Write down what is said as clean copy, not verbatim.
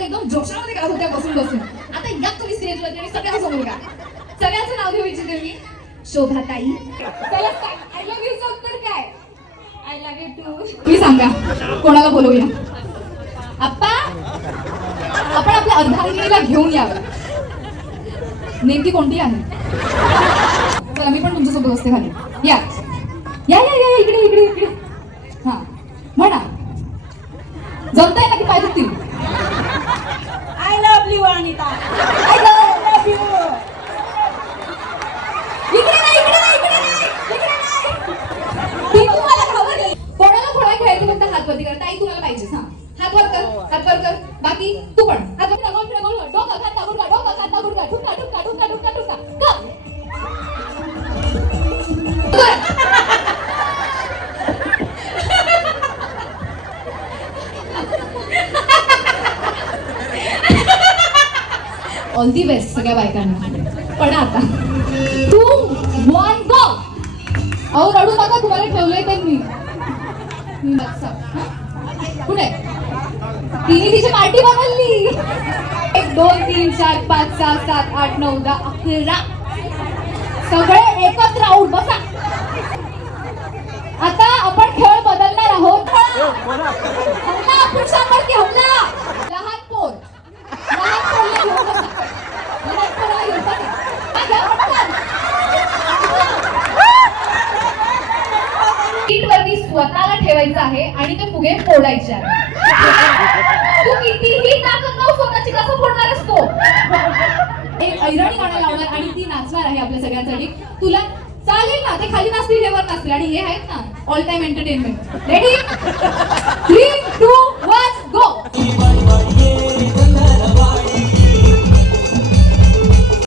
तर एकदम जोशामध्ये गात होत्या बसून बसून. आता या तुम्ही स्टेजवरती आणि सगळ्यांसमोर गा. सगळ्यांचं नाव घेऊ इच्छिते मी. शोभाताई. चला आय लव्ह यू सॉन्ग तर काय? I love you too. तुम्ही सांगा कोणाला बोलवूया? आप्पा आपण आपल्या अर्धांगिनीला घेऊन यावं. नेमकी कोणती आहे? चला मी पण तुमच्यासोबत बसते खाली. या या या या इकडे इकडे इकडे. हा म्हणा. जमताय ना की पाय दुखतील? I love you Anita. I love you. इकडे नाही इकडे नाही इकडे नाही इकडे नाही. ती तुम्हाला घाबरली. कोणाला खोळा खेळायचं फक्त हात वरती कर. ताई तुम्हाला पाहिजेच. हा हात वर कर हात वर कर. बाकी तू पण हात वर कर. डोका खाता गुडका डोका खाता गुडका ठुका ठुका ठुका ठुका ठुका कर. ऑल दी बेस्ट सगळ्या बायकांना. पण आता 2 1 गो. अहो रडू नका तुम्हाला ठेवलंय तर मी. कुठे तिने तिची पार्टी बनवली. 1 2 3 4 5 6 7 8 9 10 11 सगळे एकत्र आऊट बसा. आता आपण खेळ बदलणार आहोत. हमला पुरुषांवर की हमला. लहान पोर घेऊन बसा. लहान पोराला घेऊन बसा. सीट वरती स्वतःला ठेवायचं आहे आणि ते फुगे फोडायचे आहे. तू कितीही ताकद लावून स्वतःची कसं फोडणार असतो. एक ऐरणी गाणं लावणार आणि ती नाचणार आहे आपल्या सगळ्यांसाठी. तुला चालेल ना? ते खाली नाचतील हे वर नाचतील आणि हे आहेत ना ऑल टाइम एंटरटेनमेंट. रेडी 3 2